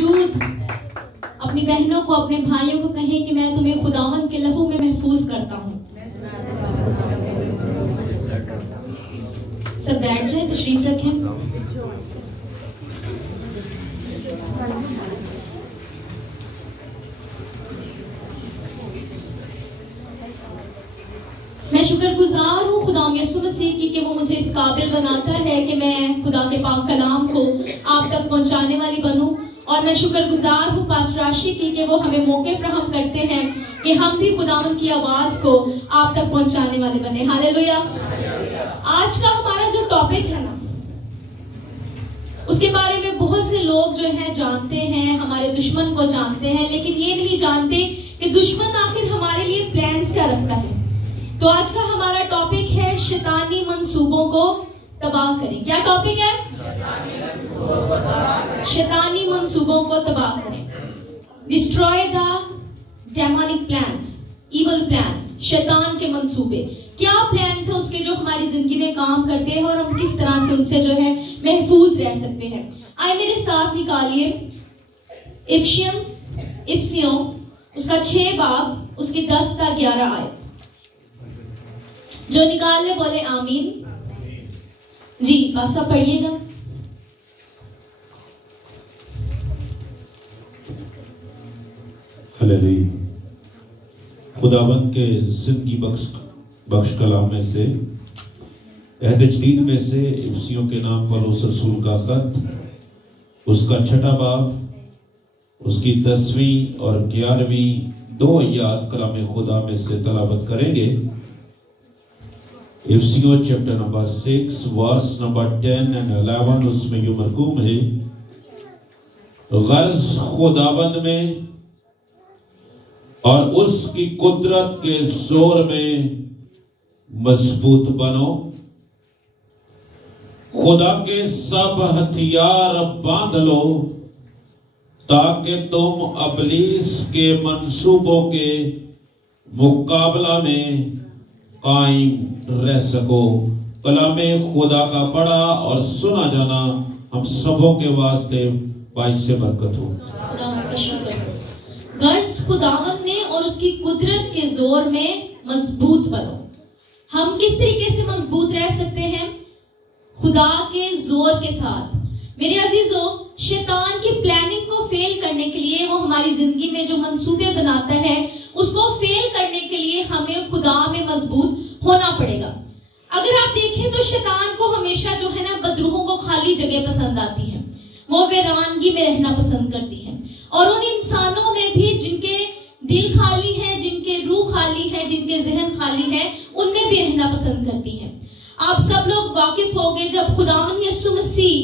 बावजूद अपनी बहनों को, अपने भाइयों को कहें कि मैं तुम्हें खुदावंद के लहू में महफूज करता हूँ। सब बैठ जाए, तशरीफ रखें। मैं शुक्रगुजार हूँ खुदा यीशु मसीह की कि वो मुझे इस काबिल बनाता है कि मैं खुदा के पाक कलाम को आप तक पहुंचाने वाली बनूं। और मैं शुक्रगुजार हूँ पास्टर राशि की कि वो हमें मौके फराहम करते हैं कि हम भी खुदावंद की आवाज को आप तक पहुंचाने वाले बने। हालेलुया। आज का हमारा जो टॉपिक है ना, उसके बारे में बहुत से लोग जो हैं जानते हैं, हमारे दुश्मन को जानते हैं, लेकिन ये नहीं जानते कि दुश्मन आखिर हमारे लिए प्लान्स क्या रखता है। तो आज का हमारा टॉपिक है शैतानी मंसूबों को तबाह करें। क्या टॉपिक है? शैतानी मंसूबों को तबाह करें। Destroy the demonic plans, evil plans. शैतान के मंसूबे, क्या प्लान्स है उसके जो हमारी जिंदगी में काम करते हैं और हम किस तरह से उनसे जो है महफूज रह सकते हैं। आए मेरे साथ निकालिए इफिसियों उसका 6 बाब उसकी 10 से 11 आयत। जो निकाल ले बोले आमीन जी। बस आप पढ़िएगा। हालेलुया। खुदावंद के जिंदगी बख्श कलाम में से, अहद जदीद में से इफिसियों के नाम पौलुस रसूल का खत, उसका 6 बाब उसकी 10वीं और 11वीं 2 आयत कलाम खुदा में से तलावत करेंगे। इफिसियों chapter number 6 verse number 10 and 11, उसमें यूं मरकूम है, गर्ज खुदावंद में और उसकी कुदरत के जोर में मजबूत बनो, खुदा के सब हथियार बांध लो ताकि तुम अबलीस के मंसूबों के मुकाबला में कायम रह सको। कलामे खुदा का पढ़ा और सुना जाना हम सबों के वास्ते बाइस से बरकत हो। गर्ज खुदावंद ने और उसकी कुदरत के जोर में मजबूत बनो। हम किस तरीके से मजबूत रह सकते हैं? खुदा के जोर के साथ। मेरे अजीजों, शैतान की प्लानिंग को फेल करने के लिए, वो हमारी जिंदगी में जो मंसूबे बनाता है उसको फेल करने के लिए हमें खुदा में मजबूत होना पड़ेगा। अगर आप देखें तो शैतान को हमेशा जो है ना बदरूहों को खाली जगह पसंद आती है। वो वीरानगी में रहना पसंद करती है। और उन इंसानों में भी जिनके दिल खाली है, जिनके रूह खाली है, जिनके जहन खाली है, उनमें भी रहना पसंद करती है। आप सब लोग वाकिफ होंगे जब खुदावंद यीशु मसीह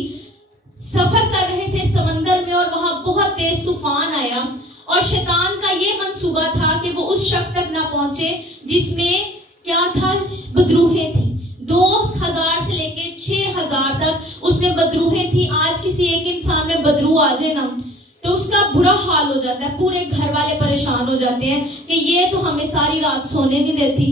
सफर कर रहे थे समंदर में और वहां बहुत तेज तूफान आया और शैतान का ये मंसूबा था कि वो उस शख्स तक ना पहुंचे जिसमें क्या था, बदरूहें थी। 2000 से लेके 6000 तक उसमें बदरूहें थी। आज किसी एक इंसान में बदरू आ जाए ना तो उसका बुरा हाल हो जाता है, पूरे घर वाले परेशान हो जाते हैं कि ये तो हमें सारी रात सोने नहीं देती,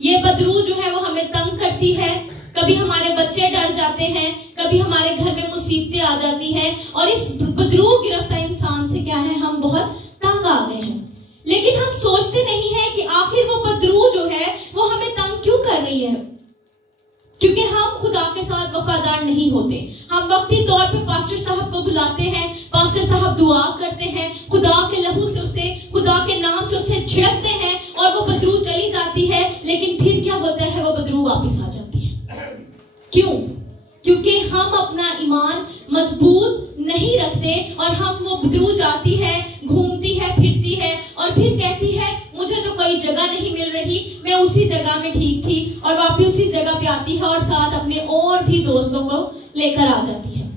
ये बदरू जो है वो हमें तंग करती है। कभी हमारे बच्चे डर जाते हैं, कभी हमारे घर में मुसीबतें आ जाती हैं और इस बदरू गिरफ्तार इंसान से क्या है, हम बहुत तंग आ गए हैं। लेकिन हम सोचते नहीं हैं कि आखिर वो बदरू जो है वो हमें तंग क्यों कर रही है, क्योंकि हम खुदा के साथ वफादार नहीं होते। हम वक्ती तौर पे पास्टर साहब को बुलाते हैं, पास्टर साहब दुआ करते हैं, खुदा के लहू से उसे, खुदा के नाम से उसे छिड़कते हैं और वो बदरू चली जाती है। लेकिन फिर क्या होता है, वो बदरू वापस आ जाती है। क्यों? क्योंकि हम अपना ईमान मजबूत नहीं रखते और हम, वो बदरू जाती है, घूमती है, फिरती है और फिर कहती है मुझे तो कोई जगह नहीं मिल रही, मैं उसी जगह में ठीक थी, और वापस उसी जगह पे आती है और साथ अपने और भी दोस्तों को लेकर आ जाती है।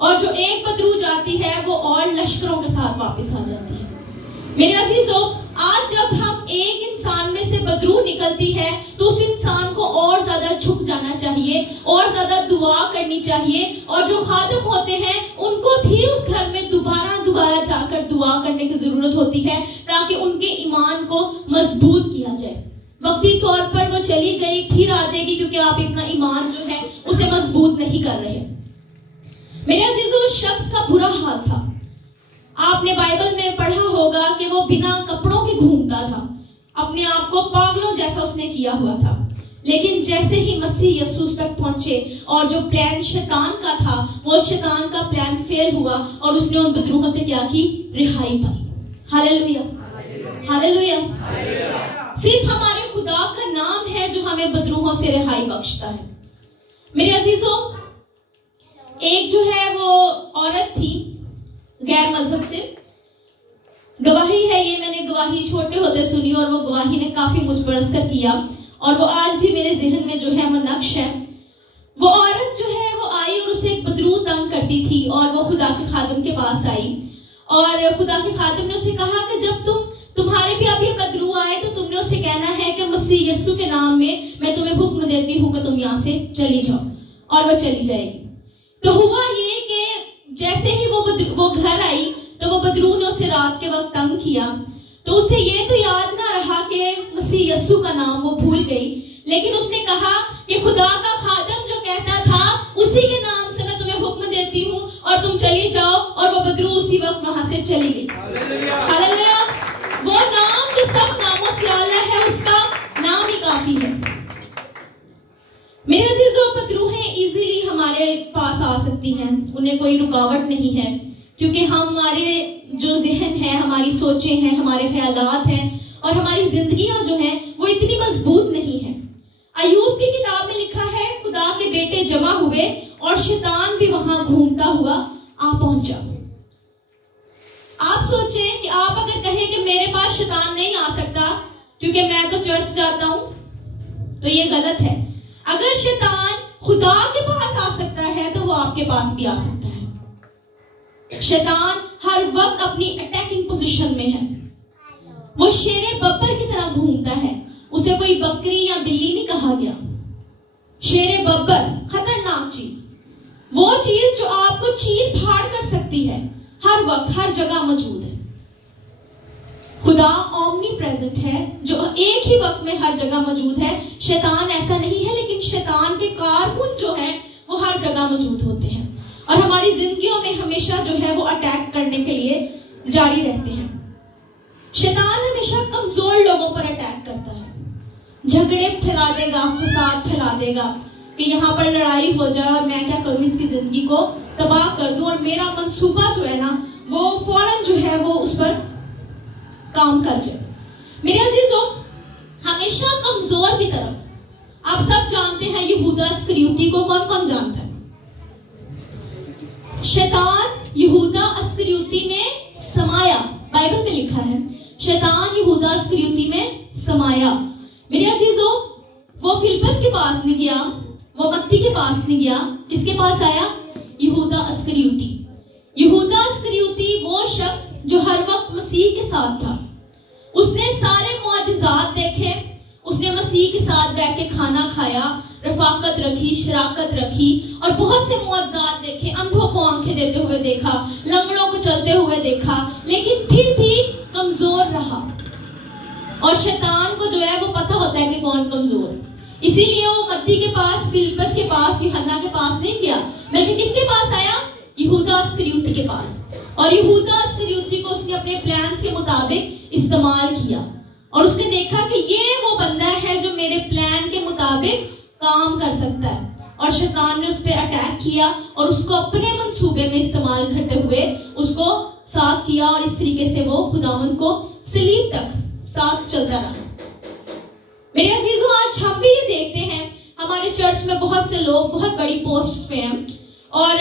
और जो एक बदरू जाती है वो और लश्करों के साथ वापस आ जाती है। मेरे अजीजों, आज जब हम एक इंसान में से बदरू निकलती है तो उस इंसान को और ज्यादा झुक जाना चाहिए और ज्यादा दुआ करनी चाहिए। और जो खादिम होते हैं उनको भी उस घर में दोबारा जाकर दुआ करने की जरूरत होती है ताकि उनके ईमान को मजबूत किया जाए। वक्ती तौर पर वो चली गई, फिर आ जाएगी, क्योंकि आप अपना ईमान जो है उसे मजबूत नहीं कर रहे। मेरे अजीजों, उस शख्स का बुरा हाल था। आपने बाइबल में पढ़ा होगा कि वो बिना कपड़ों के घूमता था, अपने आप को पागलों जैसा उसने किया हुआ था। लेकिन जैसे ही मसीह यसूस तक पहुंचे और जो प्लान शैतान का था, वो शैतान का प्लान फेल हुआ और उसने उन विद्रोहों से क्या की? रिहाई पाई। Hallelujah, hallelujah. सिर्फ हमारे खुदा का नाम है जो हमें विद्रोहों से रिहाई बख्शता है। मेरे अजीजों, एक जो है वो औरत थी गैर मजहब से, गवाही है ये, मैंने गवाही छोटे होते सुनी और वो गवाही ने काफी मुझ पर असर किया और वो आज भी मेरे जहन में जो है वो नक्श है। वो औरत जो है वो आई और उसे एक बदरू तंग करती थी और वो खुदा के खादिम के पास आई और खुदा के खादिम ने उसे कहा कि जब तुम्हारे भी अब ये बदरू आए तो तुमने उसे कहना है कि मसीह यीशु के नाम में मैं तुम्हें हुक्म देती हूँ कि तुम यहाँ से चली जाओ, और वो चली जाएगी। तो हुआ ये कि जैसे ही वो घर आई तो वो बदरू ने उसे रात के वक्त तंग किया, तो उसे ये तो याद ना रहा कि मसीह यीशु का नाम वो भूल गई, लेकिन उसने कहा कि खुदा का खादिम जो कहता था उसी के नाम से मैं तुम्हें हुक्म देती हूँ और तुम चली जाओ, और वो बदरू उसी वक्त वहां से चली गई। हालेलुया। वो नाम जो सब नामों से आला है, उसका नाम ही काफी है। मेरे अजीजों, बदरूहें इजीली हमारे पास आ सकती हैं, उन्हें कोई रुकावट नहीं है, क्योंकि हमारे जो जहन है, हमारी सोचें हैं, हमारे ख्यालात हैं और हमारी जिंदगियां जो हैं वो इतनी मजबूत नहीं है। अय्यूब की किताब में लिखा है, खुदा के बेटे जमा हुए और शैतान भी वहां घूमता हुआ आ पहुंचा। आप सोचें कि आप अगर कहें कि मेरे पास शैतान नहीं आ सकता क्योंकि मैं तो चर्च जाता हूं, तो ये गलत है। अगर शैतान खुदा के पास आ सकता है तो वो आपके पास भी आ सकता है। शैतान हर वक्त अपनी अटैकिंग पोजीशन में है। वो शेरे बब्बर की तरह घूमता है। उसे कोई बकरी या बिल्ली नहीं कहा गया। शेरे बब्बर खतरनाक चीज, वो चीज जो आपको चीर फाड़ कर सकती है, हर वक्त हर जगह मौजूद है। खुदा ओमनी प्रेजेंट है, जो एक ही वक्त में हर जगह मौजूद है। शैतान ऐसा नहीं है, लेकिन शैतान के कारकुन जो है वो हर जगह मौजूद होते हैं और हमारी जिंदगियों में हमेशा जो है वो अटैक करने के लिए जारी रहते हैं। शैतान हमेशा कमजोर लोगों पर अटैक करता है, झगड़े फैला देगा, फसाद फैला देगा कि यहाँ पर लड़ाई हो जाए और मैं क्या करूं, इसकी जिंदगी को तबाह कर दूं और मेरा मंसूबा जो है ना वो फौरन जो है वो उस पर काम कर जाए। मेरे अजीजों, हमेशा कमजोर की तरफ, आप सब जानते हैं यहूदा इस्करियोती को, कौन कौन जानता है? शैतान यहूदा इस्करियोती में समाया, बाइबल में लिखा है शैतान यहूदा इस्करियोती में समाया। मेरे अजीजों, वो फिलिप्पस के पास नहीं गया, वो मत्ती के पास नहीं गया, किसके पास आया? यहूदा इस्करियोती। यहूदा इस्करियोती वो शख्स जो हर वक्त मसीह के साथ था। उसने सारे मौजज़ात देखे, उसने मसीह के साथ बैठ के खाना खाया, रफाकत रखी, शराकत रखी और बहुत से मौजज़ात देखे। अंधों को आंखें देते हुए देखा, लंगड़ों को चलते हुए देखा, लेकिन फिर भी कमजोर रहा। और शैतान को जो है वो पता होता है कि कौन कमजोर, इसीलिए वो मत्ती के पास, फिलिप्पस के पास, यूहन्ना के पास नहीं गया, बल्कि किसके पास आया? यहूदा इस्करियोती के पास। और यहूदा इस्करियोती को उसने अपने प्लान्स के मुताबिक इस्तेमाल किया और उसने देखा कि ये वो बंदा है जो मेरे प्लान के मुताबिक काम कर सकता है। और शैतान ने उस पर अटैक किया और उसको अपने मंसूबे में इस्तेमाल करते हुए उसको साथ किया और इस तरीके से वो खुदावंद को सलीब तक साथ चलता रहा। मेरे अजीजों, आज हम भी ये देखते हैं, हमारे चर्च में बहुत से लोग बहुत बड़ी पोस्ट्स पे हैं और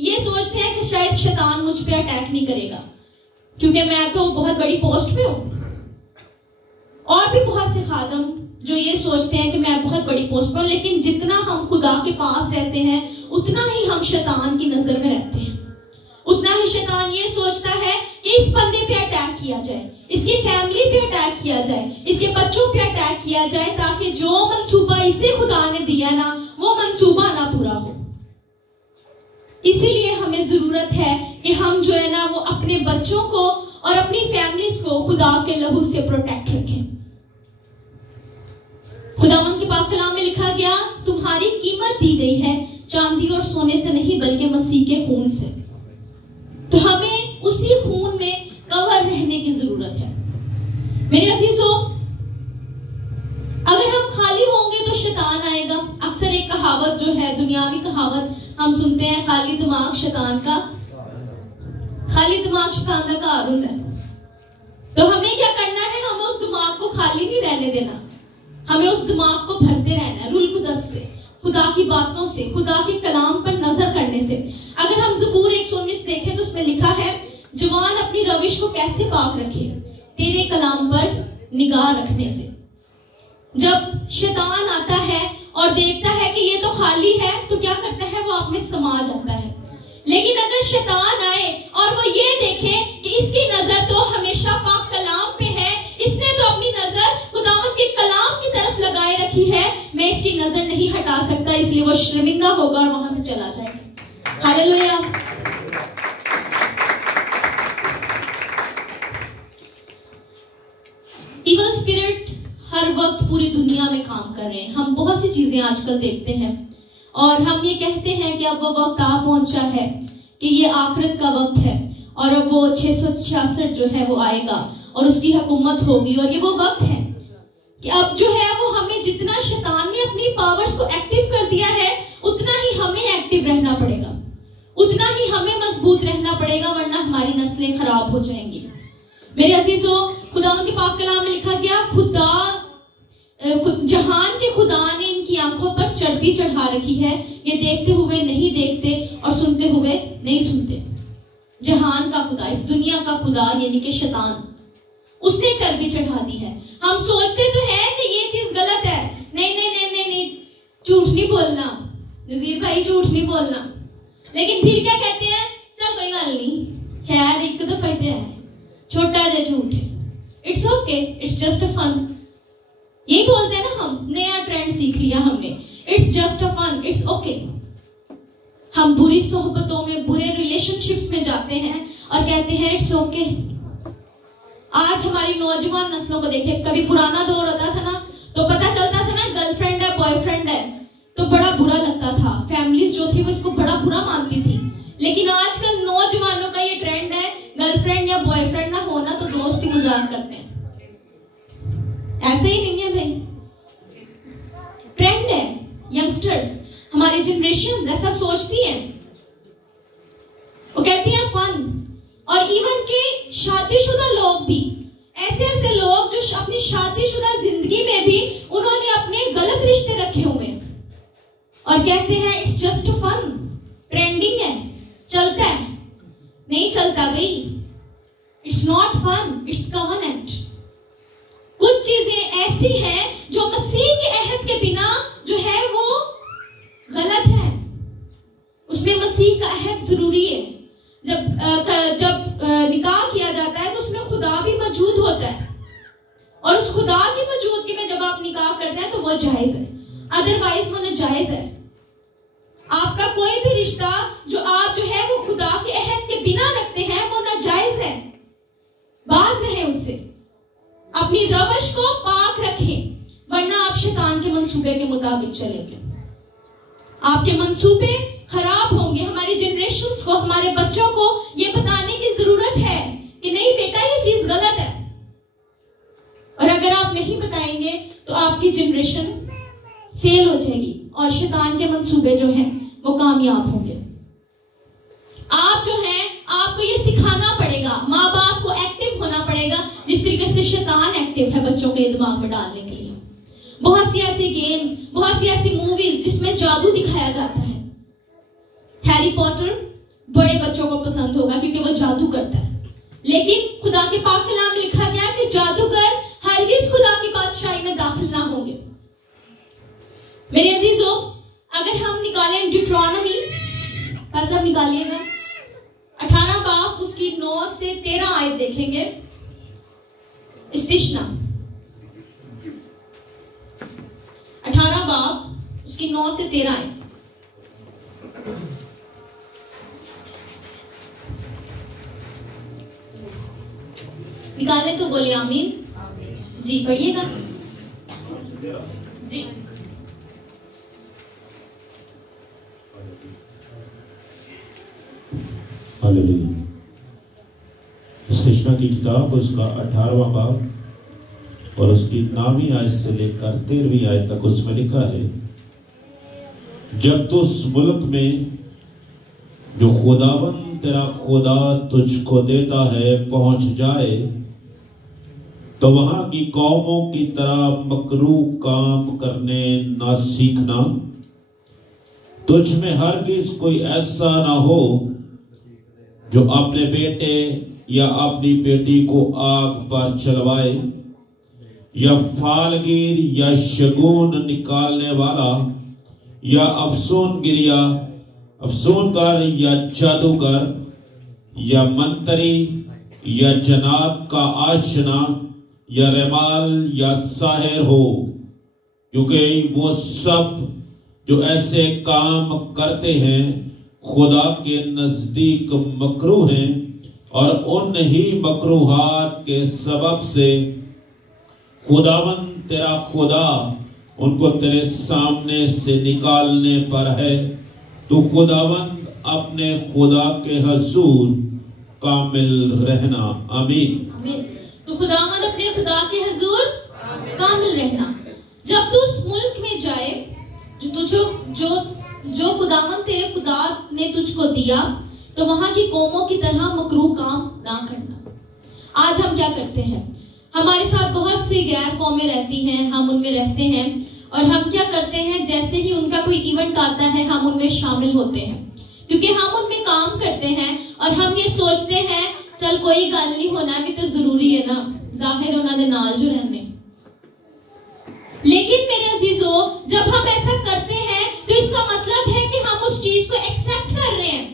ये सोचते हैं कि शायद शैतान मुझ पे अटैक नहीं करेगा क्योंकि मैं तो बहुत बड़ी पोस्ट पे हूं। और भी बहुत से खादम जो ये सोचते हैं कि मैं बहुत बड़ी पोस्ट पे हूं, लेकिन जितना हम खुदा के पास रहते हैं उतना ही हम शैतान की नजर में रहते हैं। उतना ही शैतान ये सोचता है कि इस बंदे पे अटैक किया जाए, इसकी फैमिली पे अटैक किया जाए, इसके बच्चों पे अटैक किया जाए, ताकि जो मंसूबा इसे खुदा ने दिया ना वो मंसूबा ना पूरा हो। इसीलिए हमें जरूरत है कि हम जो है ना वो अपने बच्चों को और अपनी फैमिलीज को खुदा के लहू से प्रोटेक्ट रखें। खुदावंद के पाक कलाम में लिखा गया, तुम्हारी कीमत दी गई है चांदी और सोने से नहीं बल्कि मसीह के खून से। तो हमें उसी खून रहने की जरूरत है। मेरे अजीजों, अगर हम खाली होंगे तो शैतान आएगा। अक्सर एक कहावत जो है, दुनियावी कहावत हम सुनते हैं, खाली दिमाग शैतान का घर होता है। तो हमें क्या करना है? हमें उस दिमाग को खाली नहीं रहने देना, हमें उस दिमाग को भरते रहना है रुल कुदस से, खुदा की बातों से, खुदा के कलाम पर नजर करने से। अगर हम ज़बूर 119 देखें तो उसमें लिखा है, जवान अपनी रविश को कैसे पाक रखे, तेरे कलाम पर निगाह रखने से। जब शैतान आता है और देखता है कि ये तो खाली है, तो क्या करता है? वो आप में समा जाता है। लेकिन अगर शैतान आए और वो ये देखे कि इसकी नजर तो हमेशा पाक कलाम पे है, इसने तो अपनी नजर खुदावंद के कलाम की तरफ लगाए रखी है, मैं इसकी नजर नहीं हटा सकता, इसलिए वो शर्मिंदा होगा और वहां से चला जाएगा। हालेलुया। इविल स्पिरिट हर वक्त पूरी दुनिया में काम कर रहे हैं। हम बहुत सी चीजें आजकल देखते हैं और हम ये कहते हैं कि अब वो वक्त आ पहुंचा है कि ये आखिरत का वक्त है और अब वो 666 जो है वो आएगा और उसकी हुकूमत होगी। और ये वो वक्त है कि अब जो है वो हमें, जितना शैतान ने अपनी पावर्स को एक्टिव कर दिया है, उतना ही हमें एक्टिव रहना पड़ेगा, उतना ही हमें मजबूत रहना पड़ेगा, वरना हमारी नस्लें खराब हो जाएंगी। मेरे अजीजों, खुदावंद के पाक कलाम में लिखा गया, जहान के खुदा ने इनकी आंखों पर चर्बी चढ़ा रखी है, ये देखते हुए नहीं देखते और सुनते हुए नहीं सुनते। जहान का खुदा, इस दुनिया का खुदा यानी कि शैतान, उसने चर्बी चढ़ा दी है। हम सोचते तो हैं कि ये चीज गलत है, नहीं नहीं नहीं नहीं नहीं, झूठ नहीं बोलना नजीर भाई, झूठ नहीं बोलना। लेकिन फिर क्या कहते हैं? चल कोई गल नहीं, खैर एक दफा ही है, छोटा जा झूठ है, it's okay, it's just a fun. यही बोलते हैं ना हम, नया ट्रेंड सीख लिया हमने, it's just a fun, it's okay. हम बुरी सोहबतों में, बुरे रिलेशनशिप्स में जाते हैं और कहते हैं इट्स ओके। आज हमारी नौजवान नस्लों को देखें, कभी पुराना दौर होता था ना, तो पता चलता था ना गर्लफ्रेंड है, बॉयफ्रेंड है, तो बड़ा बुरा लगता था, फैमिलीज जो थी वो इसको बड़ा बुरा मानती थी। लेकिन आजकल नौजवानों का ये ट्रेंड है, गर्लफ्रेंड या बॉयफ्रेंड ना होना तो दोस्त ही मजाक करते हैं। ऐसे ही नहीं है भाई, ट्रेंड है। यंगस्टर्स, हमारी जनरेशन ऐसा सोचती है, वो कहती है फन। और इवन के शादीशुदा लोग भी, ऐसे ऐसे लोग जो अपनी शादीशुदा जिंदगी में भी उन्होंने अपने गलत रिश्ते रखे हुए हैं और कहते हैं इट्स जस्ट फन, ट्रेंडिंग है, चलता है। नहीं चलता भाई, it's not fun, it's covenant. कुछ चीजें ऐसी हैं जो मसीह के अहद के बिना जो है वो गलत है, उसमें मसीह का अहद जरूरी है। जब निकाह किया जाता है तो उसमें खुदा भी मौजूद होता है और उस खुदा की मौजूदगी में जब आप निकाह करते हैं तो वो जायज है, अदरवाइज वो नाजायज है। आपका कोई भी रिश्ता जो आप जो है वो खुदा के अहद के बिना रखते हैं वो नाजायज है, बाज रहें उससे, अपनी रवश को पाक रखें, वरना आप शैतान के मंसूबे के मुताबिक चलेंगे, आपके मंसूबे खराब होंगे। हमारी जनरेशंस को, हमारे बच्चों को ये बताने की जरूरत है कि नहीं बेटा ये चीज गलत है, और अगर आप नहीं बताएंगे तो आपकी जनरेशन फेल हो जाएगी और शैतान के मंसूबे जो हैं वो कामयाब होंगे। आप जो हैं, आपको ये सिखाना पड़ेगा, माँ बाप को एक्टिव होना पड़ेगा जिस तरीके से शैतान एक्टिव है बच्चों के दिमाग में डालने के लिए। बहुत सी ऐसी गेम्स, बहुत सी ऐसी मूवीज जिसमें जादू दिखाया जाता है। हैरी पॉटर बड़े बच्चों को पसंद होगा क्योंकि वो जादू करता है, लेकिन खुदा के पाक कलाम में लिखा गया कि जादूगर हरगिज खुदा की बादशाही में दाखिल ना होंगे। मेरे अजीजों, अगर हम निकालें ड्यूटरॉनमी, बस अब निकालिएगा 18 बाब उसकी 9 से 13 आयत देखेंगे। इस्तिश्ना 18 बाब उसकी 9 से 13 आयत। निकालने तो बोले आमीन जी, पढ़िएगा जी। हालेलुया। सृष्टा की किताब उसका 18वां बाब और उसकी 9वीं आयत से लेकर 13वीं आयत तक उसमें लिखा है, जब तो उस मुल्क में जो खुदावन तेरा खुदा तुझको देता है पहुंच जाए, तो वहां की कौमों की तरह मकरूह काम करने ना सीखना। तुझ में हरगिज कोई ऐसा ना हो जो अपने बेटे या अपनी बेटी को आग पर चलवाए, या फालगीर या शगुन निकालने वाला या अफसूनगर या जादूगर या मंत्री या जनाब का आशना या रेमाल या साहिर हो, क्योंकि वो सब जो ऐसे काम करते हैं खुदा के नजदीक मकरूह हैं, और उन ही मकरूहात के सबब से खुदावन तेरा खुदा उनको तेरे सामने से निकालने पर है। तो खुदावन अपने खुदा के हुजूर कामिल रहना। आमीन। आमीन। तो खुदावन अपने खुदा के हुजूर कामिल रहना। जब तू उस मुल्क में जाए जो खुदावन तेरे खुदा ने तुझको दिया, तो वहां की कौमों की तरह मकरूह काम ना करना। आज हम क्या करते हैं, हमारे साथ बहुत सी गैर कौमें रहती हैं, हम उनमें रहते हैं, और हम क्या करते हैं, जैसे ही उनका कोई इवेंट आता है हम उनमें शामिल होते हैं, क्योंकि हम उनमें काम करते हैं और हम ये सोचते हैं चल कोई गल नहीं, होना भी तो जरूरी है ना, जाहिर होना दे नाल जो रहने। लेकिन मेरे अजीजों, जब हम ऐसा करते हैं तो इसका मतलब है कि हम उस चीज को एक्सेप्ट कर रहे हैं।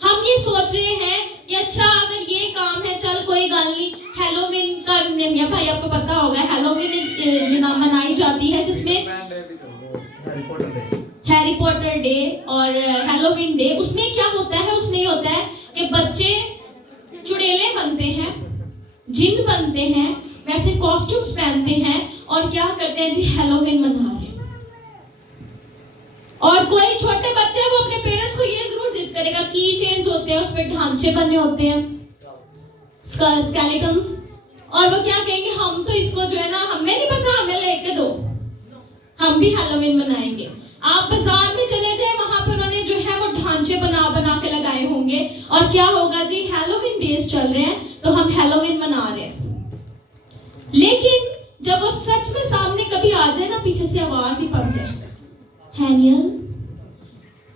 हम ये सोच रहे हैं कि अच्छा अगर ये काम है चल कोई गल नहीं। हैलोवीन का मियां भाई आपको पता होगा, हैलोवीन मनाई जाती है जिसमें हैरी पॉटर डे और हैलोवीन डे। उसमें क्या होता है, उसमें ये होता है कि बच्चे चुड़ैले बनते हैं, जिन बनते हैं, वैसे कॉस्ट्यूम्स पहनते हैं और क्या करते हैं जी, हैलोवीन मना रहे हैं। और कोई छोटे बच्चे वो अपने पेरेंट्स को ये जरूर जिद करेगा, की चेंज होते हैं, उस पर ढांचे बने होते हैं, स्केलेटन्स, और वो क्या कहेंगे, हम तो इसको जो है ना, हमें नहीं पता, हमें लेके दो, हम भी हैलोवीन मनाएंगे। आप बाजार में चले जाए, वहां पर उन्होंने जो है वो ढांचे बना बना के लगाए होंगे, और क्या होगा जी, हैलोवीन डेज चल रहे हैं तो हम हैलोवीन मना रहे हैं। लेकिन जब वो सच में सामने कभी आ जाए ना, पीछे से आवाज ही पड़ जाए, हैनियल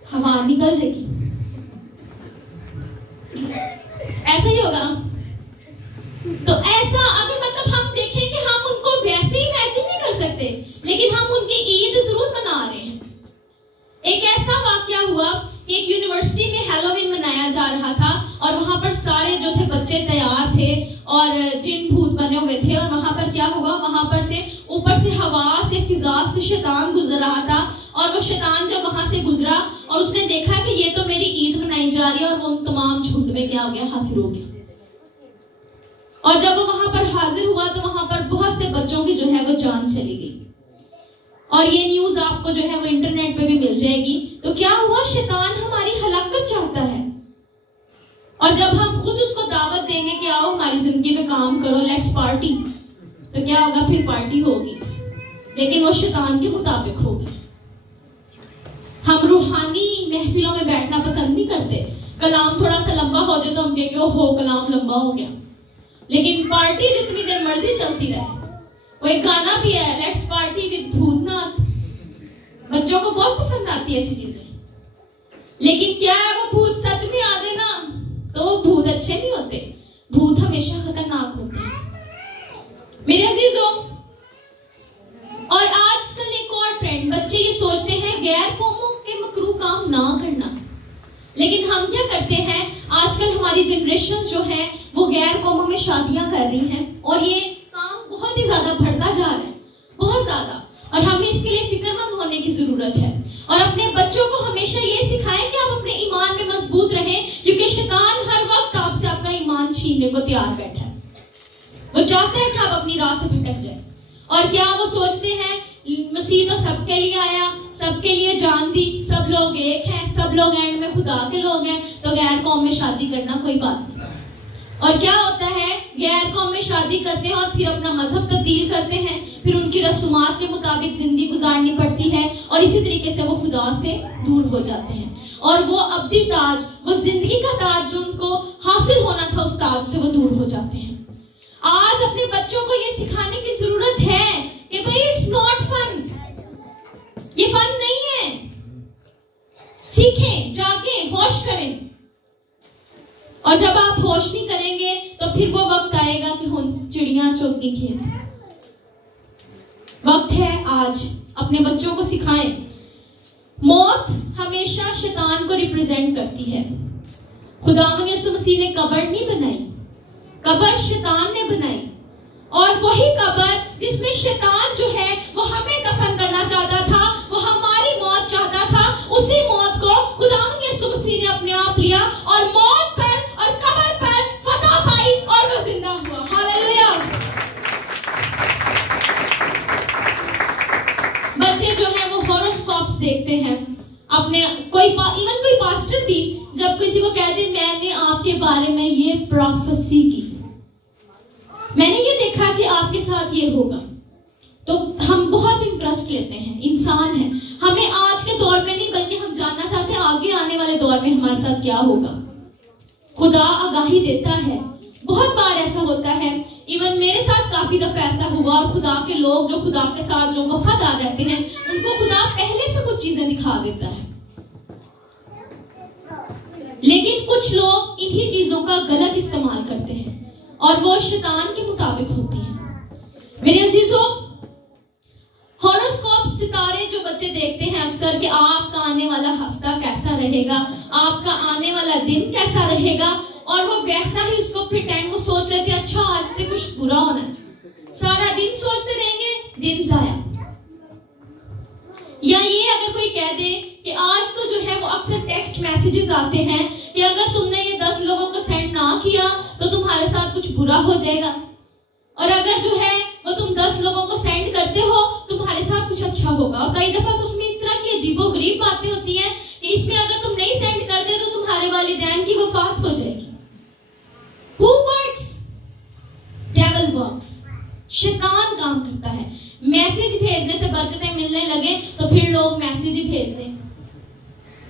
हवा निकल जाएगी, ऐसा ही होगा। तो ऐसा अगर मतलब हम देखें कि हम उनको वैसे इमेजिन नहीं कर सकते, लेकिन हम उनकी ईद जरूर मना रहे हैं। एक ऐसा वाकया हुआ कि एक यूनिवर्सिटी में हैलोवीन मनाया जा रहा था, और वहां पर सारे जो थे बच्चे तैयार थे और जिन भूत बने हुए थे, और वहां पर क्या हुआ, वहां पर से ऊपर से हवा से फिजा से शैतान गुजर रहा था, और वो शैतान जब वहां से गुजरा और उसने देखा कि ये तो मेरी ईद मनाई जा रही है, और वो तमाम झुंड में क्या हो गया, हाजिर हो गया। और जब वो वहां पर हाजिर हुआ तो वहां पर बहुत से बच्चों की जो है वो जान चली गई, और ये न्यूज आपको जो है वो इंटरनेट पे भी मिल जाएगी। तो क्या हुआ, शैतान हमारी हलाकत चाहता है, और जब हम खुद उसको दावत देंगे कि आओ हमारी जिंदगी में काम करो, लेट्स पार्टी, तो क्या होगा, फिर पार्टी होगी, लेकिन वो शैतान के मुताबिक होगी। हम रूहानी महफिलों में बैठना पसंद नहीं करते, कलाम थोड़ा सा लंबा हो जाए तो हम कहेंगे ओहो कलाम लंबा हो गया, लेकिन पार्टी जितनी देर मर्जी चलती रहे। वो एक गाना भी है, लेट्स पार्टी विद भूतनाथ, बच्चों को बहुत पसंद आती है ऐसी चीजें। लेकिन क्या है, वो भूत सच में आ जाए ना, तो वो भूत अच्छे नहीं होते, भूत हमेशा खतरनाक होते हैं मेरे अजीजों। और आजकल एक और ट्रेंड, बच्चे ये सोचते हैं गैर कौमों के मकरूह काम ना करना, लेकिन हम क्या करते हैं, आजकल हमारी जनरेशन जो है वो गैर कौमों में शादियां कर रही हैं, और ये काम बहुत ही ज्यादा बढ़ता जा रहा है, बहुत ज्यादा, और हमें इसके लिए फिक्रमंद होने की जरूरत है। और अपने बच्चों को हमेशा ये सिखाएं कि आप अपने ईमान में मजबूत रहें, क्योंकि शैतान हर वक्त आपसे आपका ईमान छीनने को तैयार बैठा है। वो चाहता है कि आप अपनी राह से भटक जाए, और क्या वो सोचते हैं मसीह तो सबके लिए आया, सबके लिए जान दी, सब लोग एक हैं, सब लोग एंड में खुदा के लोग हैं, तो गैर कौम में शादी करना कोई बात नहीं। और क्या होता है, गैर कौम में शादी करते हैं और फिर अपना मजहब तब्दील करते हैं, फिर उनकी रसूमात के मुताबिक जिंदगी गुजारनी पड़ती है और इसी तरीके से वो खुदा से दूर हो जाते हैं और वो अब्दी ताज, वो जिंदगी का ताज जो उनको हासिल होना था, उस ताज से वो दूर हो जाते हैं। आज अपने बच्चों को ये सिखाने की जरूरत है कि भाई इट्स नॉट फन, ये फन नहीं है। सीखें, जागें, होश करें। और जब आप होश नहीं करेंगे तो फिर वो वक्त आएगा कि चिड़ियां चौकी खेत। वक्त है आज अपने बच्चों को सिखाएं। मौत हमेशा शैतान को रिप्रेजेंट करती है। खुदावंद यीशु मसीह ने कब्र नहीं बनाई, कब्र शैतान ने बनाई, और वही कब्र जिसमें शैतान जो है वो हमें दफन करना चाहता था, वो हमारी मौत चाहता था, उसी मौत को खुदावंद यीशु मसीह ने अपने आप लिया और मौत पर और कब्र पर फतह पाई और वो जिंदा हुआ। हालेलुया। बच्चे जो है वो हॉरोस्कोप्स देखते हैं अपने, कोई पास्टर भी जब किसी को कह दे मैंने आपके बारे में ये प्रोफेसी की, मैंने ये देखा कि आपके साथ ये होगा, तो हम बहुत इंटरेस्ट लेते हैं। इंसान है, हमें आज के दौर में नहीं बल्कि हम जानना चाहते हैं आगे आने वाले दौर में हमारे साथ क्या होगा। खुदा आगाही देता है। बहुत बार ऐसा होता है, इवन मेरे साथ काफी दफा ऐसा हुआ, और खुदा के लोग जो खुदा के साथ जो वफादार रहते हैं उनको खुदा पहले से कुछ चीजें दिखा देता है। लेकिन कुछ लोग इन्हीं चीजों का गलत इस्तेमाल करते हैं और वो शैतान के मुताबिक होती है। मेरे अजीजों, हॉरोस्कोप, सितारे जो बच्चे देखते हैं अक्सर कि आपका आने वाला हफ्ता कैसा रहेगा, आपका आने वाला दिन कैसा रहेगा, और वो वैसा ही उसको प्रिटेंड, वो सोच रहे थे अच्छा आज से कुछ बुरा होना है, सारा दिन सोचते रहेंगे, दिन जाया। या ये अगर कोई कह दे कि आज तो जो है वो अक्सर टेक्स्ट मैसेजेस आते हैं कि अगर तुमने ये 10 लोगों को सेंड ना किया तो तुम्हारे साथ कुछ बुरा हो जाएगा, और अगर जो है वो तुम 10 लोगों को सेंड करते हो तुम्हारे साथ कुछ अच्छा होगा। और कई दफा तो उसमें इस तरह की अजीबोगरीब बातें होती हैं कि इसमें अगर तुम नहीं सेंड करते तो तुम्हारे वालिदैन की वफात हो जाएगी। Who works? Devil works. शैतान काम करता है। मैसेज भेजने से बरकतें मिलने लगे तो फिर लोग मैसेज ही भेज दें।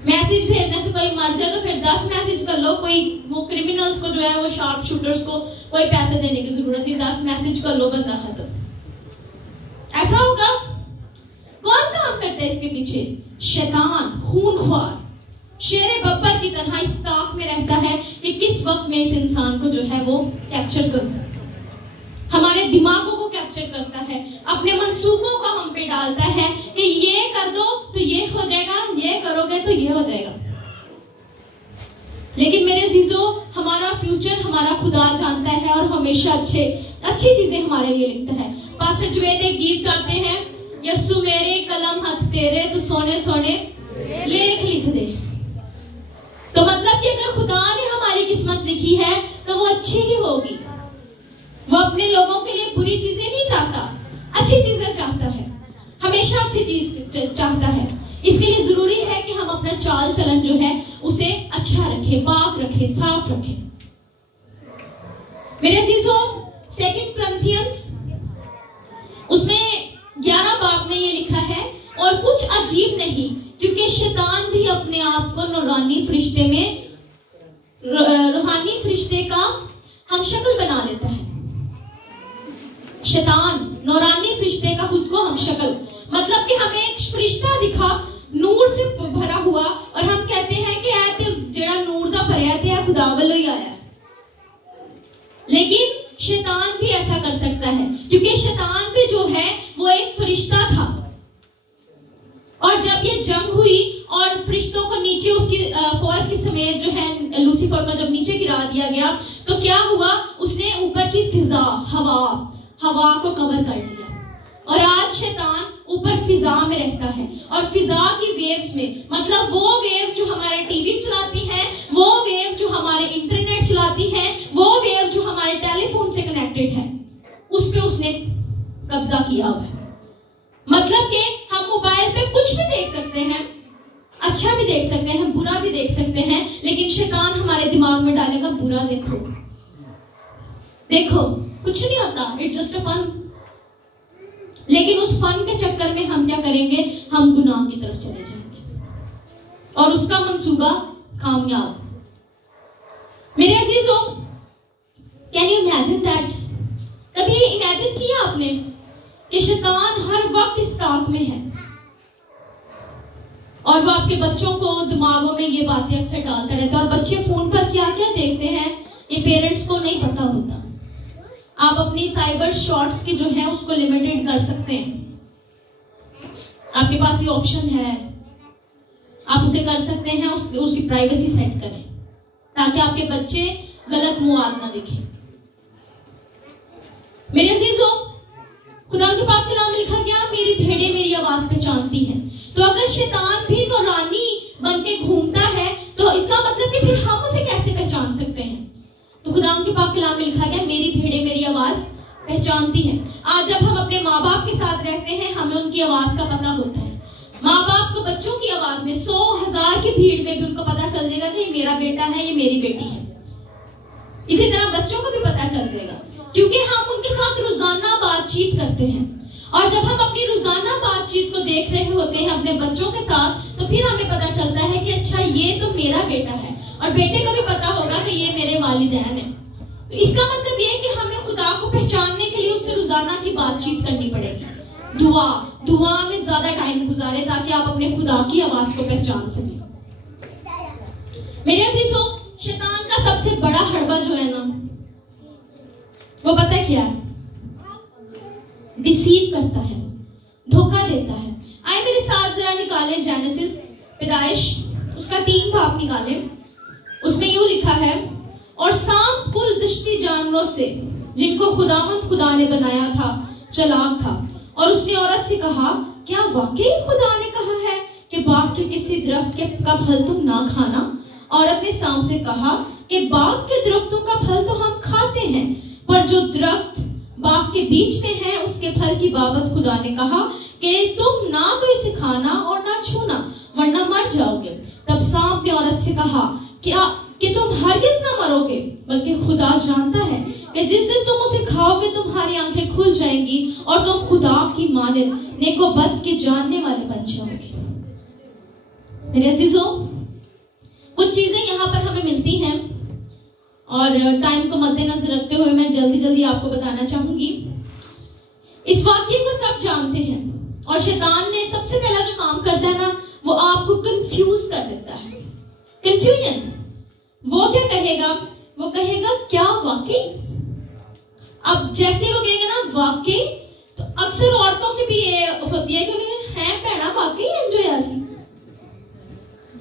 मैसेज भेजने से कोई मर जाए तो फिर 10 मैसेज कर लो। कोई वो क्रिमिनल्स को जो है वो शार्प शूटर्स को कोई पैसे देने की जरूरत नहीं, 10 मैसेज कर लो, बंदा खत्म। ऐसा होगा? कौन काम करता है इसके पीछे? शैतान, खूनख्वार, शेरे बब्बर की तरह इस ताक में रहता है कि किस वक्त में इस इंसान को जो है वो कैप्चर करूं। हमारे दिमागों को कैप्चर करता है, अपने मंसूबों को हम पे डालता है कि ये कर दो तो ये हो जाएगा, ये करोगे तो ये हो जाएगा। लेकिन मेरे अजीजों, हमारा फ्यूचर हमारा खुदा जानता है और हमेशा अच्छी चीजें हमारे लिए लिखता है। पास्टर जुवेद एक गीत गाते हैं, यस्सु मेरे कलम हथ तेरे तो सोने सोने लेख लिख दे। तो मतलब कि अगर खुदा ने हमारी किस्मत लिखी है तो वो अच्छी ही होगी। वो अपने लोगों के लिए बुरी चीजें नहीं चाहता, अच्छी चीजें चाहता है, हमेशा अच्छी चीज चाहता है। इसके लिए जरूरी है कि हम अपना चाल चलन जो है उसे अच्छा रखें, पाक रखें, साफ रखें। मेरे अजीजों, 2 कुरिन्थियंस उसमें 11 बाब में ये लिखा है, और कुछ अजीब नहीं क्योंकि शैतान भी अपने आप को रूहानी फरिश्ते का हम शक्ल बना लेता है। शैतान नूरानी फरिश्ते का खुद को हम शक्ल, मतलब कि हमें एक फरिश्ता दिखा नूर से भरा हुआ और हम कहते हैं कि ऐ ते जेड़ा नूर दा भरिया ते ऐ खुदा वालों ही आया। लेकिन शैतान भी ऐसा कर सकता है क्योंकि शैतान भी जो है वो एक फरिश्ता था, और जब ये जंग हुई और फरिश्तों को नीचे उसकी फौज के समेत जो है लूसीफर को जब नीचे गिरा दिया गया तो क्या हुआ, उसने ऊपर की फिजा हवा को कवर कर लिया। और आज शैतान ऊपर फिजा में रहता है, और फिजा की वेव्स में, मतलब वो वेव्स जो हमारे टीवी चलाती हैं, वो वेव्स जो हमारे इंटरनेट चलाती हैं, वो वेव्स जो हमारे टेलीफोन से कनेक्टेड है, उस पे उसने कब्जा किया हुआ है। मतलब कि हम मोबाइल पे कुछ भी देख सकते हैं, अच्छा भी देख सकते हैं, बुरा भी देख सकते हैं, लेकिन शैतान हमारे दिमाग में डालेगा बुरा देखो, देखो कुछ नहीं होता, इट्स जस्ट अ फन। लेकिन उस फन के चक्कर में हम क्या करेंगे, हम गुनाह की तरफ चले जाएंगे और उसका मंसूबा कामयाब। मेरे अजीजों, कैन यू इमेजिन दैट? कभी इमेजिन किया आपने कि शैतान हर वक्त इस ताक में है और वो आपके बच्चों को दिमागों में ये बातें अक्सर डालता रहता है, और बच्चे फोन पर क्या क्या देखते हैं ये पेरेंट्स को नहीं पता होता। आप अपनी साइबर शॉर्ट्स की जो है उसको लिमिटेड कर सकते हैं, आपके पास ये ऑप्शन है, आप उसे कर सकते हैं, उसकी प्राइवेसी सेट करें ताकि आपके बच्चे गलत मुआद ना दिखें। मेरे अजीजों, खुदा के पाक कलाम में लिखा गया, मेरी भेड़ें मेरी आवाज पहचानती हैं। तो अगर शैतान भी नौरानी बन के घूमता है तो इसका मतलब कि फिर हम उसे कैसे पहचान सकते हैं? तो खुदा के पाक कलाम में लिखा गया, मेरी भेड़ें मेरी आवाज पहचानती हैं। आज जब हम अपने माँ बाप के साथ रहते हैं हमें उनकी आवाज का पता होता है। माँ बाप को बच्चों की आवाज में 100,000 की भीड़ में भी उनको पता चल जाएगा कि ये मेरा बेटा है, ये मेरी बेटी है। इसी तरह बच्चों को भी पता चल जाएगा क्योंकि हम उनके साथ रोजाना बातचीत करते हैं। और जब हम अपनी रोजाना बातचीत को देख रहे होते हैं अपने बच्चों के साथ तो फिर हमें पता चलता है कि अच्छा ये तो मेरा बेटा है, और बेटे को भी पता होगा कि ये मेरे वालिदैन है। तो इसका मतलब ये है कि हमें खुदा को पहचानने के लिए उससे रोजाना की बातचीत करनी पड़ेगी। दुआ में ज्यादा टाइम गुजारे ताकि आप अपने खुदा की आवाज को पहचान सकें। मेरे अजीजों, शैतान का सबसे बड़ा हड़बा जो है ना वो पता क्या है? डिसीव करता है, धोखा देता है। आए मेरे साथ जरा निकाले जेनेसिस, पैदाइश उसका 3 भाग निकाले। उसमें यूं लिखा है, और सांप कुल दश्ती जानवरों से जिनको खुदा ने बनाया था चालाक था, और उसने औरत से कहा, क्या वाकई खुदा ने कहा है कि बाग के किसी दरख्त का फल तुम ना खाना? औरत ने सांप से कहा कि बाग के दरख्तों का फल तो हम खाते हैं, पर जो दरख्त बाग के बीच में है उसके फल की बाबत खुदा ने कहा कि तुम ना तो इसे खाना और ना छूना वरना मर जाओगे। तब सांप ने औरत से कहा कि तुम हरगिज ना मरोगे, बल्कि खुदा जानता है कि जिस दिन तुम उसे खाओगे तुम्हारी आंखें खुल जाएंगी और तुम खुदा की मानित नेको बद के जानने वाले बन जाओगे। मेरे अजीजों, कुछ चीजें यहाँ पर हमें मिलती हैं और टाइम को मद्देनजर रखते हुए मैं जल्दी आपको बताना चाहूंगी। इस वाक्य को सब जानते हैं और शैतान ने सबसे पहला जो काम करता है ना वो आपको कंफ्यूज कर देता है। कंफ्यूजन। वो क्या कहेगा? वो कहेगा क्या वाकई? अब जैसे वो कहेगा ना वाकई, तो अक्सर औरतों की भी ये होती है कि उन्हें है भैना वाकई एंजॉय ऐसी,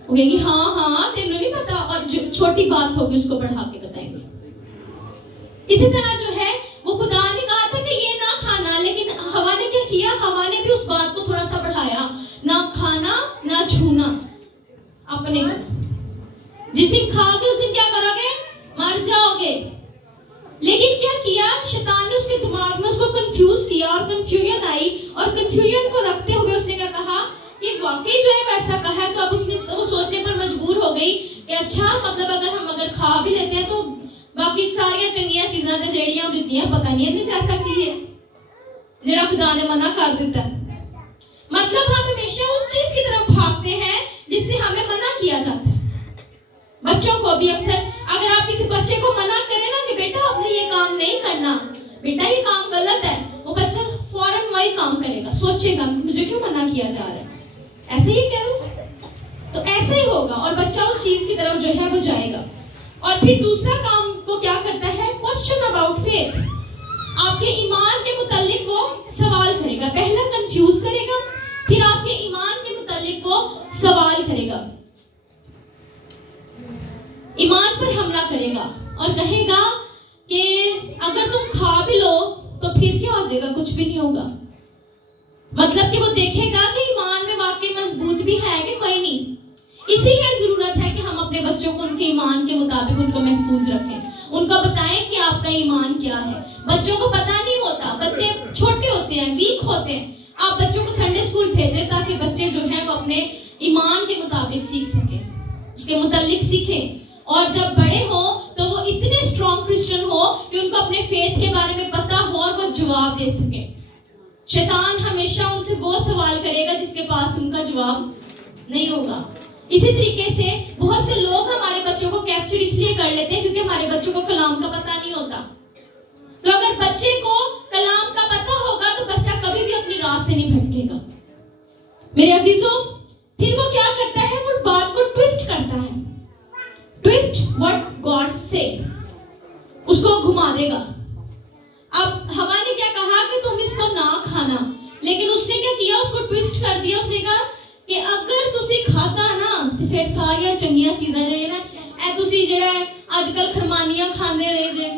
वो कहेगी हाँ तेनू नहीं पता, और जो छोटी बात होगी उसको बढ़ा के बताएंगे। इसी तरह जो है वो खुदा ने कहा था कि ये ना खाना, लेकिन हवा ने क्या किया? हवा ने भी उस बात को थोड़ा सा बढ़ाया, ना खाना ना छूना अपने को। जिस दिन खाओगे उस दिन क्या करोगे? मर जाओगे। लेकिन क्या किया शैतान ने? उसके दिमाग में उसको कंफ्यूज किया और कंफ्यूजन आई, और कंफ्यूजन को रखते हुए उसने क्या कहा कि वाकई जो है वैसा कहा है। तो अब उसने वो सोचने पर मजबूर हो गई कि अच्छा मतलब अगर खा भी लेते हैं तो बाकी सारिया चंगिया चीज़ां ते जेड़ियां दित्तियां पता नहीं इन्हें जैसा की है जेड़ा खुदा ने मना कर दिता। मतलब हम हमेशा उस चीज की तरफ भागते हैं जिससे हमें मना किया जाता है। बच्चों को भी अक्सर अगर आप किसी बच्चे को मना करें ना कि बेटा आपने ये काम नहीं करना, बेटा ये काम गलत है, वो बच्चा फौरन वही काम करेगा, सोचेगा मुझे क्यों मना किया जा रहा है, ऐसे ही करूं, तो ऐसे ही होगा और बच्चा उस चीज की तरफ जो है वो जाएगा। और फिर दूसरा काम वो क्या करता है? Question about faith. आपके ईमान के मुतालिक वो सवाल करेगा। पहला कंफ्यूज करेगा, फिर आपके ईमान के मुतालिक वो सवाल करेगा, ईमान पर हमला करेगा और कहेगा कि अगर तुम खा भी लो तो फिर क्या हो जाएगा? कुछ भी नहीं होगा। मतलब कि वो देखेगा कि ईमान में वाकई मजबूत भी है कि कोई नहीं। इसीलिए जरूरत है कि हम अपने बच्चों को उनके ईमान के मुताबिक उनको महफूज रखें, उनको बताएं कि आपका ईमान क्या है। बच्चों को पता नहीं होता, बच्चे छोटे होते हैं, वीक होते हैं। आप बच्चों को संडे स्कूल भेजें ताकि बच्चे जो हैं वो अपने ईमान के मुताबिक सीख सकें, उसके मुतालिक सीखें, और जब बड़े हो तो वो इतने स्ट्रॉन्ग क्रिश्चियन हो कि उनको अपने फेथ के बारे में पता हो और वो जवाब दे सके। शैतान हमेशा उनसे वो सवाल करेगा जिसके पास उनका जवाब नहीं होगा। इसी तरीके से बहुत से लोग हमारे बच्चों को कैप्चर इसलिए कर लेते हैं क्योंकि हमारे बच्चों को कलाम का पता नहीं होता। तो अगर बच्चे को कलाम का पता होगा तो बच्चा कभी भी अपनी राह से नहीं भटकेगा। मेरे अजीजों, फिर वो क्या करता है, वो बात को ट्विस्ट करता है। ट्विस्ट व्हाट गॉड सेज, उसको घुमा देगा। अब हवा ने क्या कहा कि तुम इसको ना खाना, लेकिन उसने क्या किया, उसको ट्विस्ट कर दिया। उसने कहा कि अगर तुसी खाता ना तो फिर सारिया चंगिया चीज़ां जेहड़े ना ए तुसी जेहड़ा आजकल खरमानियां खांदे रहे जे,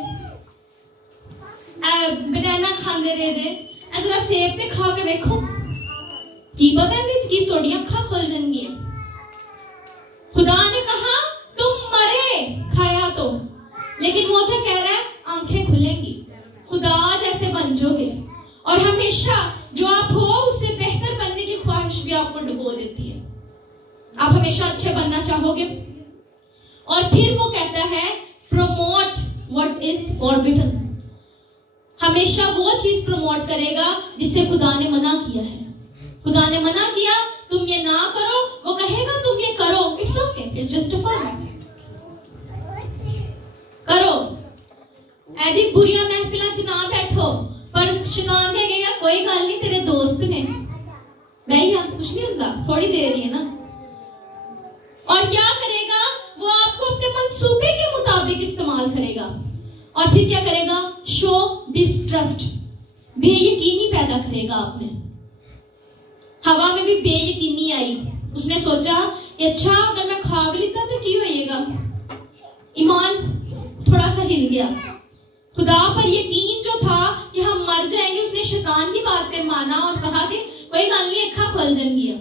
बनाना खांदे रहे जे, जरा सेब ते खा के देखो, की पता है की थोड़ी अखां खुल जाएंगियां। खुदा ने कहा तुम मरे खाया तो, लेकिन वो क्या कह रहा है, आंखें खुलेंगी, खुदा जैसे बन जाओगे। और हमेशा जो आप हो उससे बेहतर बनने की ख्वाहिश भी आपको डुबो देती है। आप हमेशा अच्छे बनना चाहोगे। और फिर वो कहता है प्रमोट व्हाट इज फॉरबिडन, हमेशा वो चीज प्रमोट करेगा जिसे खुदा ने मना किया है। खुदा ने मना किया तुम ये ना करो, वो कहेगा तुम ये करो, it's okay, it's just a fun, करो। ऐसी बुरिया महफिलों च ना बैठो, पर शैतान कह गया कोई गल नहीं, तेरे दोस्त ने, नहीं यार कुछ नहीं होता, थोड़ी देर ही है ना। और क्या करेगा, वो आपको अपने मंसूबे के मुताबिक इस्तेमाल करेगा। और फिर क्या करेगा, शो डिस्ट्रस्ट, बेयकीनी पैदा करेगा आप में। हवा में भी बेयकीनी आई, उसने सोचा कि अच्छा अगर मैं खा भी लेता तो क्या होएगा, ईमान थोड़ा सा हिल गया। खुदा पर यकीन जो था कि हम मर जाएंगे, उसने शैतान की बात पे माना और कहा कि कोई गल नहीं, अखा खुल जाएंगी।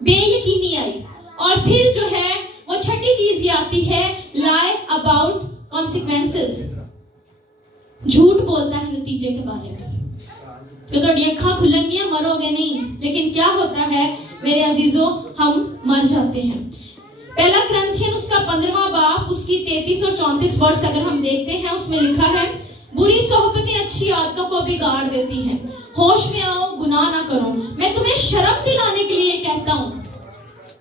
बेयकीनी आई। और फिर जो है वो छठी चीज ये आती है, लाई अबाउट कॉन्सिक्वेंसेस, झूठ बोलता है नतीजे के बारे में। तो थोड़ी अखा खुलेंगी, मरोगे नहीं, लेकिन क्या होता है मेरे अजीजों, हम मर जाते हैं। पहला ग्रंथियन उसका 15वां बाब उसकी 33 और 34 वर्ष अगर हम देखते हैं, उसमें लिखा है बुरी सोहबतें अच्छी आदतों को बिगाड़ देती हैं, होश में आओ, गुनाह ना करो। मैं तुम्हें शर्म दिलाने के लिए कहता हूं,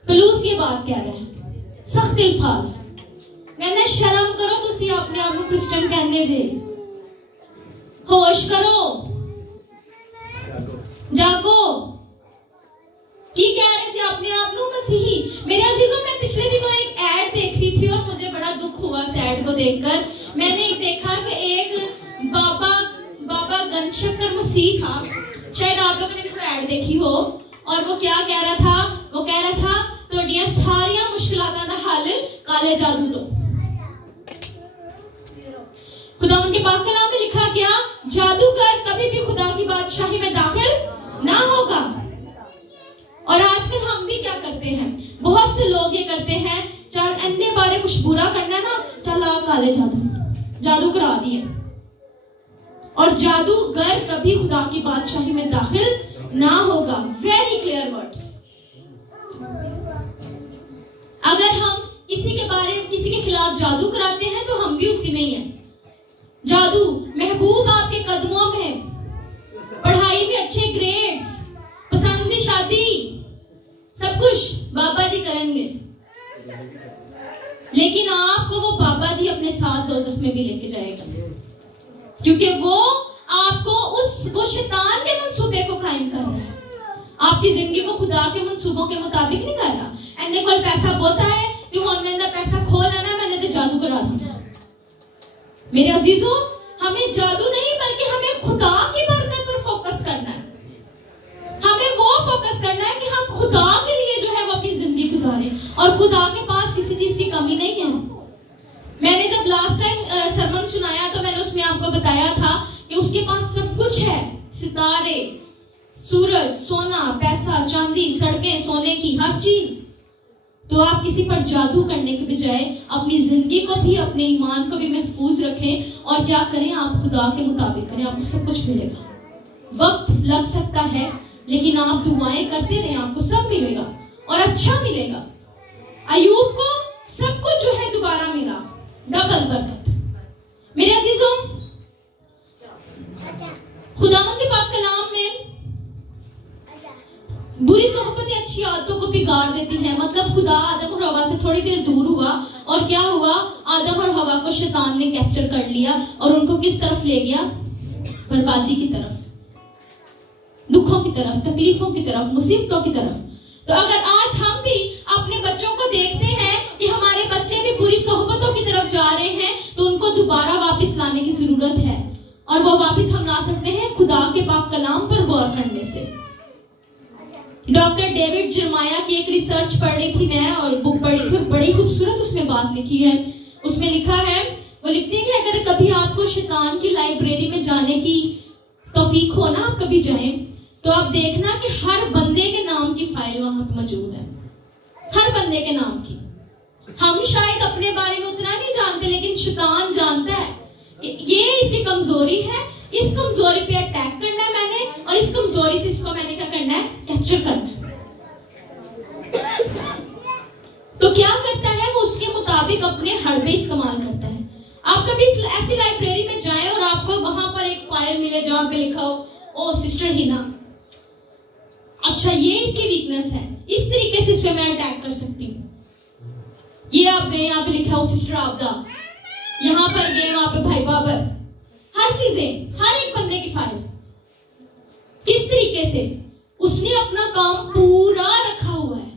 पलूस ये बात कह रहा है सख्त अल्फाज, मैंने शर्म करो, तुसी अपने आप को क्रिश्चियन कहने जे, होश करो, जागो, की कह रहे थे अपने आप को मसीही। मेरे अजीजों, मैं पिछले दिनों एक ऐड देख रही थी और मुझे बड़ा दुख हुआ उस ऐड को देखकर। मैंने देखा कि एक बाबा गनशंकर मसीह था, शायद आप लोगों ने भी वो ऐड देखी हो, और वो क्या कह रहा था, वो कह रहा था तुहाडियां सारियां मुश्किलातां दा हल काले जादू तो। खुदा उनके पाक कलाम में लिखा गया, जादूगर कभी भी खुदा की बादशाही में दाखिल ना होगा। और आजकल हम भी क्या करते हैं, बहुत से लोग ये करते हैं, चल अन्य बारे कुछ बुरा करना ना, चल आ काले जादू करा दिए। और जादूगर कभी खुदा की बादशाही में दाखिल ना होगा। Very clear words. अगर हम किसी के खिलाफ जादू कराते हैं तो हम भी उसी में ही हैं। जादू, महबूब आपके कदमों में, पढ़ाई में अच्छे ग्रेड्स, पसंद की शादी, सब कुछ बाबा जी करेंगे, लेकिन आपको वो बाबा जी अपने साथ दोज़ख में भी लेके जाएगा, क्योंकि वो आपको वो शैतान के मंसूबे को कायम कर रहा है, आपकी जिंदगी को खुदा के मंसूबों के मुताबिक नहीं कर रहा। एंड कोई पैसा बोता है कि हमने पैसा खो लेना, मैंने तो जादू करा दिया। मेरे अजीजों, हमें जादू नहीं बल्कि हमें खुदा की बरकत पर फोकस करना है। हमें वो फोकस करना है कि हम खुदा के लिए जो है वो अपनी जिंदगी गुजारें, और खुदा के पास किसी चीज की कमी नहीं है। मैंने जब लास्ट टाइम सरमन सुनाया तो मैंने उसमें आपको बताया था कि उसके पास सब कुछ है, सितारे, सूरज, सोना, पैसा, चांदी, सड़कें, सोने की हर चीज। तो आप किसी पर जादू करने के बजाय अपनी जिंदगी को भी, अपने ईमान को भी महफूज रखें, और क्या करें, आप खुदा के मुताबिक करें, आपको सब कुछ मिलेगा। वक्त लग सकता है, लेकिन आप दुआएं करते रहें, आपको सब मिलेगा और अच्छा मिलेगा। अय्यूब को सब कुछ जो है दोबारा मिला, डबल बरकत। मेरे अजीजों, खुदावंद के पाक कलाम में बुरी सोहबतें अच्छी आदतों को बिगाड़ देती हैं। मतलब खुदा आदम और हवा से थोड़ी देर दूर हुआ और क्या हुआ, आदम और हवा को शैतान ने कैप्चर कर लिया और उनको किस तरफ ले गया, बर्बादी की तरफ, दुखों की तरफ, तकलीफों की तरफ, मुसीबतों की तरफ। तो अगर आज हम भी अपने बच्चों को देखते हैं कि हमारे बच्चे भी बुरी सोहबतों की तरफ जा रहे हैं, तो उनको दोबारा वापस लाने की जरूरत है। और वो वापस हम ला सकते हैं खुदा के पाक कलाम पर गौर करने से। डॉक्टर डेविड जर्माया की एक रिसर्च पढ़ रही थी मैं, और बुक पढ़ी थी, और बड़ी खूबसूरत उसमें बात लिखी है। उसमें लिखा है, वो लिखते हैं कि अगर कभी आपको शैतान की लाइब्रेरी में जाने की तौफीक हो ना, आप कभी जाएं, तो आप देखना कि हर बंदे के नाम की फाइल वहां पर मौजूद है, हर बंदे के नाम की। हम शायद अपने बारे में उतना नहीं जानते, लेकिन शैतान जानता है कि ये इसकी कमजोरी है, इस कमजोरी पे अटैक करना है मैंने, और इस कमजोरी से इसको मैंने क्या करना है, कैप्चर करना है। तो क्या करता है वो, उसके मुताबिक अपने हड़बे इस्तेमाल करता है। आप कभी ऐसी लाइब्रेरी में जाएं और आपको वहां पर एक फाइल मिले जहां पे लिखा हो, ओ सिस्टर हिना, अच्छा ये इसकी वीकनेस है, इस तरीके से इस पे मैं अटैक कर सकती हूँ। ये आप गए, यहाँ पे लिखा हो सिस्टर आपदा, यहाँ पर गए, वहां पे भाई बाबर, हर चीजें, हर एक बंदे की फाइल, किस तरीके से उसने अपना काम पूरा रखा हुआ है।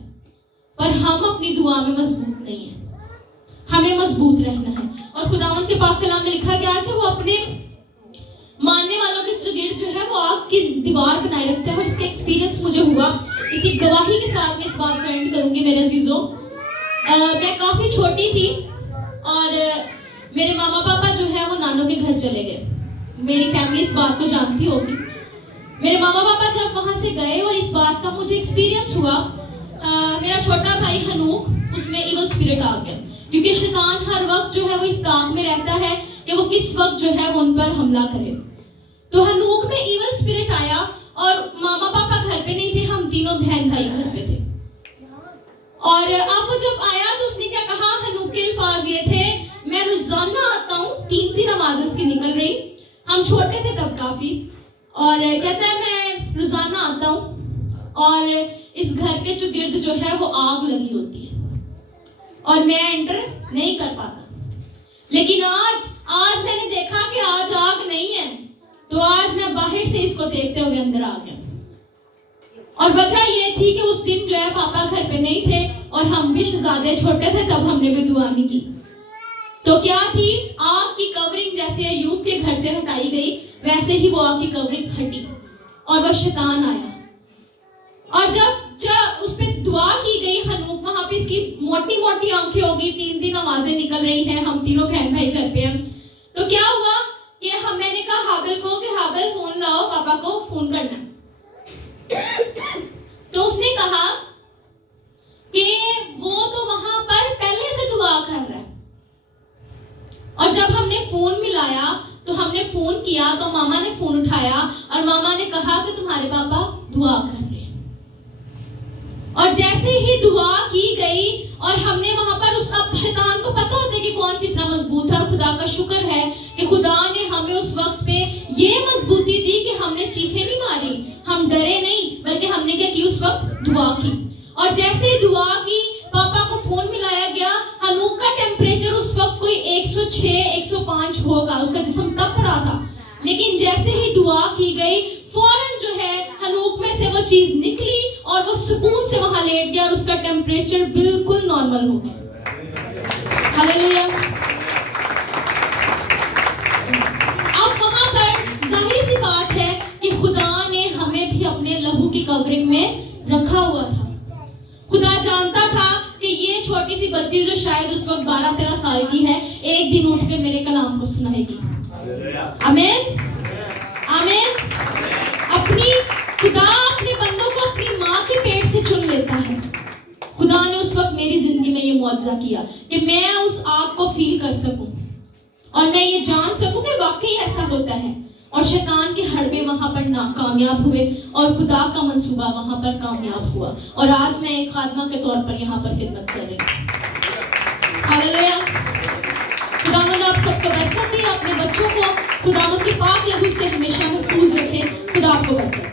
पर हम अपनी दुआ में मजबूत नहीं है, हमें मजबूत रहना है। और खुदावंद के पाक कलाम में लिखा गया है कि वो अपने मानने वालों के गिर्द जो है वो आग की दीवार बनाए रखते हैं। और इसका एक्सपीरियंस मुझे हुआ, इसी गवाही के साथ मैं इस बात को एंड करूंगी मेरे अजीजों। मैं काफी छोटी थी और मेरे मामा पापा जो है वो नानों के घर चले गए। मेरी फैमिली इस बात को जानती होगी। मेरे मामा पापा जब वहां से गए और इस बात का मुझे एक्सपीरियंस हुआ, मेरा छोटा भाई हनूक, उसमें इवल स्पिरिट आ गया, क्योंकि शैतान हर वक्त जो है वो इस ताक में रहता है कि वो किस वक्त जो है वो उन पर हमला करे। तो हनूक में इवल स्पिरिट आया और मामा पापा घर पे नहीं थे, हम तीनों बहन भाई घर पे थे। और अब वो जब आया तो उसने क्या कहा, हनूक के अल्फाज ये थे, मैं रोजाना आता हूँ, 3 नमाज़ उसकी निकल रही, हम छोटे थे तब काफी, और कहता है मैं रोजाना आता हूँ और इस घर के जो गिर्द जो है वो आग लगी होती है और मैं एंटर नहीं कर पाता। लेकिन आज मैंने देखा कि आज आग नहीं है, तो आज मैं बाहर से इसको देखते हुए अंदर आ गया। और वजह ये थी कि उस दिन जो है पापा घर पे नहीं थे और हम भी शहजादे छोटे थे, तब हमने भी दुआ नहीं की। तो क्या थी, आग की कवरिंग जैसे अय्यूब के घर से हटाई गई, वैसे ही वो आग की कवरिंग हटी और वो शैतान आया। और जब उस पे दुआ की गई, हनूक वहां पे इसकी मोटी मोटी आंखें होगी, 3 नमाजें निकल रही हैं, हम तीनों बहन भाई घर पे हैं। तो क्या हुआ कि मैंने कहा हाबिल को कि हाबिल फोन लाओ, पापा को फोन करना। तो उसने कहा कि वो तो वहां पर पहले से दुआ कर रहा है। और जब हमने फोन मिलाया तो हमने फोन किया तो मामा ने फोन उठाया और मामा ने कहा कि तुम्हारे पापा दुआ कर रहे हैं। और जैसे ही दुआ की गई और हमने वहां पर अब शैतान को पता होता है कि कौन कितना मजबूत है, और खुदा का शुक्र है कि खुदा ने हमें उस वक्त पे ये मजबूती दी कि हमने चीखें नहीं मारी, हम डरे नहीं, बल्कि हमने क्या की, उस वक्त दुआ की। और जैसे ही दुआ की, पापा को फोन मिलाया गया, हनूक का टेम्परेचर उस वक्त कोई 106-105 होगा, उसका जिस्म तप रहा था। लेकिन जैसे ही दुआ की गई, फौरन जो है हनूक में से वो चीज निकली और वो सुकून से वहां लेट गया और उसका टेम्परेचर बिल्कुल नॉर्मल हो गया। हालेलुया। अब वहां पर जाहिर सी बात है कि खुदा ने हमें भी अपने लहू की कवरिंग में रखा हुआ था। खुदा जानता था कि ये छोटी सी बच्ची जो शायद उस वक्त 12-13 साल की है, एक दिन उठ के मेरे कलाम को सुनाएगी। आमीन, आमीन। खुदा अपने बंदों को अपनी माँ के पेट से चुन लेता है। खुदा ने उस वक्त मेरी जिंदगी में ये मुआवजा किया कि मैं उस आग को फील कर सकूं और मैं ये जान सकूं कि वाकई ऐसा होता है। और शैतान के हड़बे वहां पर नाकामयाब हुए और खुदा का मंसूबा वहां पर कामयाब हुआ। और आज मैं एक खादमा के तौर पर यहाँ पर खिदमत कर रही हूँ। हालेलुया। आपको बरकत दे, अपने बच्चों को खुदावंद के पाक लहू से हमेशा महफूज रखें। खुदा आपको बरकत